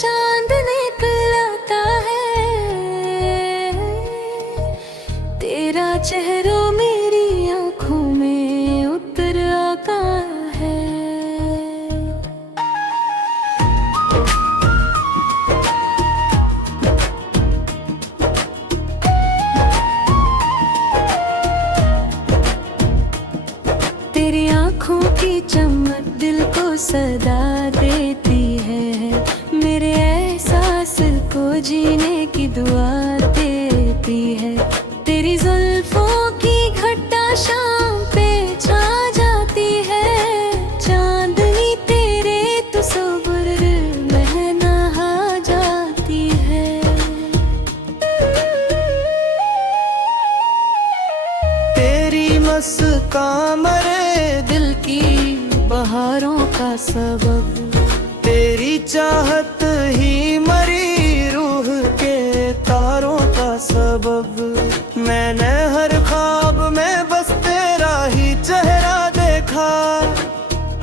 चांद निकलता है, तेरा चेहरा मेरी आंखों में उतर आता है। तेरी आंखों की चमक दिल को सदा देती है, मेरे एहसास को जीने की दुआ देती है। तेरी जुल्फों की घटा शाम पे छा जाती है, चांदनी तेरे तस्वीर में नहा जाती है। तेरी मुस्कान मेरे दिल की बहारों का सबब, तेरी चाहत ही मरी रूह के तारों का सबब। मैंने हर ख्वाब में बस तेरा ही चेहरा देखा,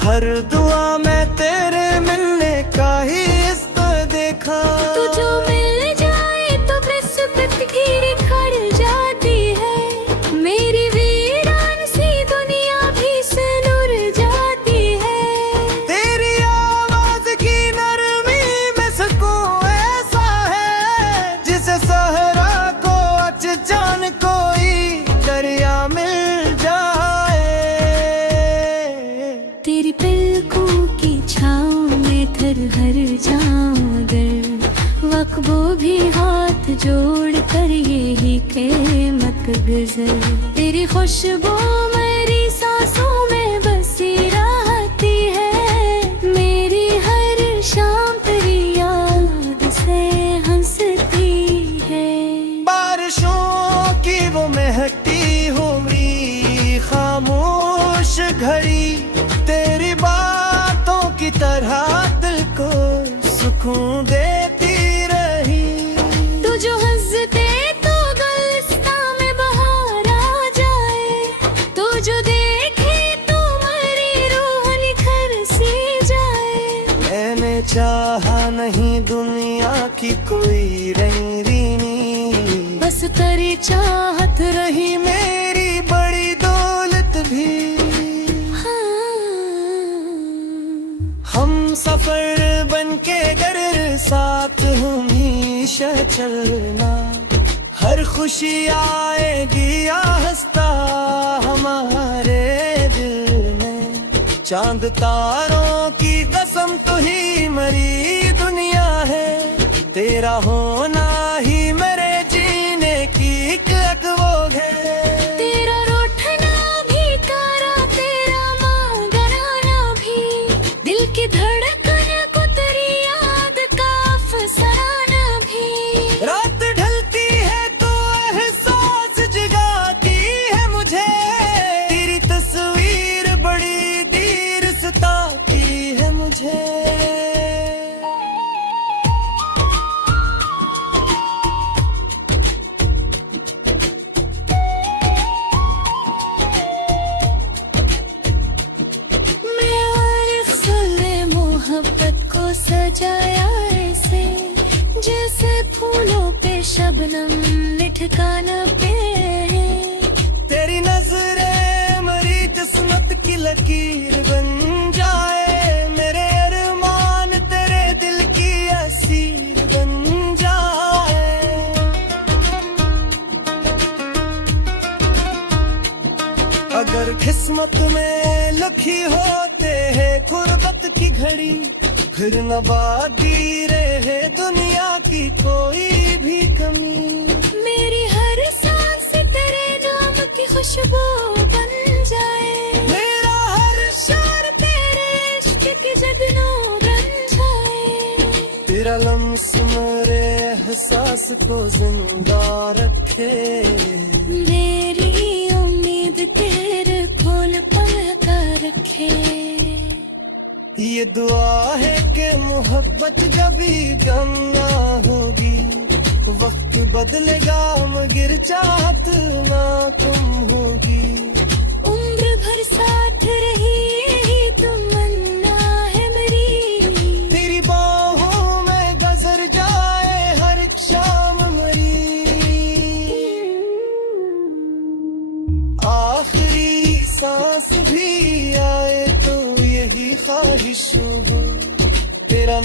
हर दुआ में तेरे मिलने का ही इश्क़ देखा। तू जो मिल जाए तो किस्मत की खड़ जाती है, मेरी वीरान सी दुनिया भी सनूर जाती है। तेरी आवाज की नरमी में सुकून ऐसा है, जिसे सहरा को अचानक कोई दरिया मिल जाए। तेरी पलकों की छाँव में थर हर जाऊं अगर, वक्त वो भी हाथ जोड़ कर यही क़यामत गुज़र। तेरी खुशबू मेरी सांसों में बसी रहती है, मेरी हर शाम तेरी याद से हंसती है। बारिशों की वो महकती हुई खामोश घड़ी, तेरी बातों की तरह दिल को सुकून देती रही। तू जो हंसते तो गुलिस्तां में बहार आ जाए, तू जो देखे तो मेरी रूह निखर सी जाए। मैंने चाहा नहीं दुनिया की कोई रंगीनी, बस तेरी चाहत रही मेरी बड़ी दौलत भी। हम सफर बन के घर साथ हमेशा चलना, हर खुशी आएगी या हंसता हमारे दिल में। चांद तारों की कसम तो ही मरी दुनिया है, तेरा होना ही मेरे जीने की एक अकवोग है। तेरा रूठना भी कारा, तेरा मांगना भी, दिल की धड़कन को तेरी याद का अफसाना भी। रात ढलती है तो एहसास जगाती है मुझे, तेरी तस्वीर बड़ी देर सताती है मुझे। मोहब्बत को सजाया ऐसे, जैसे फूलों पे शबनम ठिकाना पे है। तेरी नजरें मेरी किस्मत की लकीर बन जाए, मेरे अरमान तेरे दिल की असीर बन जाए। अगर किस्मत में लिखी होते है गुर्बत की घड़ी, फिर न बाकी रहे दुनिया की कोई भी कमी। मेरी हर सांस तेरे नाम की खुशबू बन जाए, मेरा हर शार तेरे इश्क की जगनों बन जाए। तेरा लम्स मेरे एहसास को जिंदा रखे, मेरी उम्मीद तेरे खोल पल कर रखे। ये दुआ है कि मोहब्बत कभी गम ना होगी, वक्त बदलेगा मगर चाहत ना तुम होगी। उम्र भर साथ रही यही तमन्ना है मेरी, तेरी बाहों में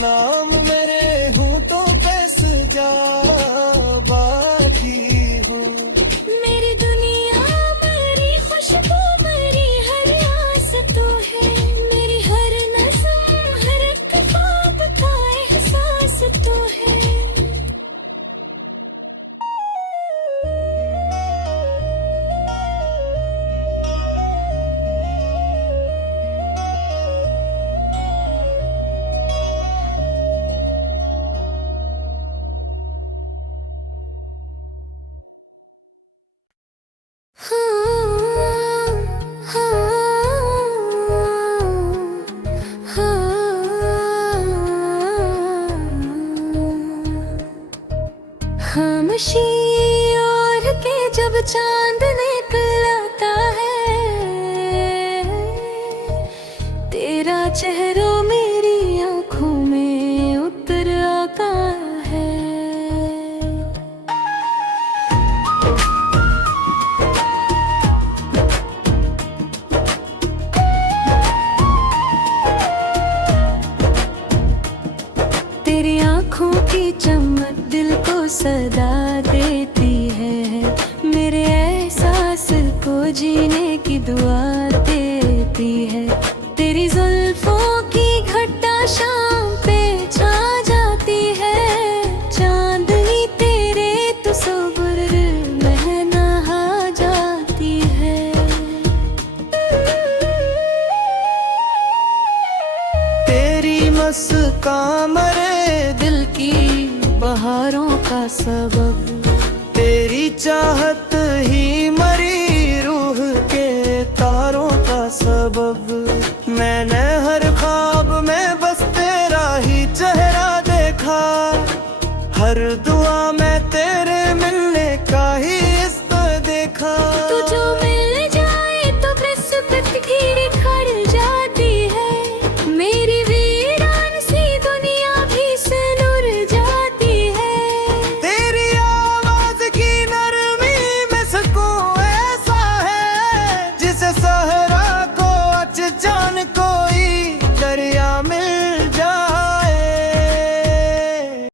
नाम मेरे होठों पे सजा बाकी हो। मेरी दुनिया मेरी खुशबू मेरी हर आस तो है, मेरी हर नज़म हर एक ख्वाब का एहसास तो है। खामोशी ओढ़ के जब चांद निकल आता है, तेरा चेहरा मेरी आंखों में उतर आता है। तेरी आंखों की चमक दिल को सदा देती है, मेरे एहसास को जीने की दुआ देती है। तेरी जुल्फों की घटा शाम पे छा जाती है, चांदनी तेरे तस्वीर में नहा जाती है। तेरी मुस्कान मेरे दिल की बहारों का सबब, तेरी चाहत ही मरी रूह के तारों का सबब। मैंने हर ख्वाब में बस तेरा ही चेहरा देखा, हर दुआ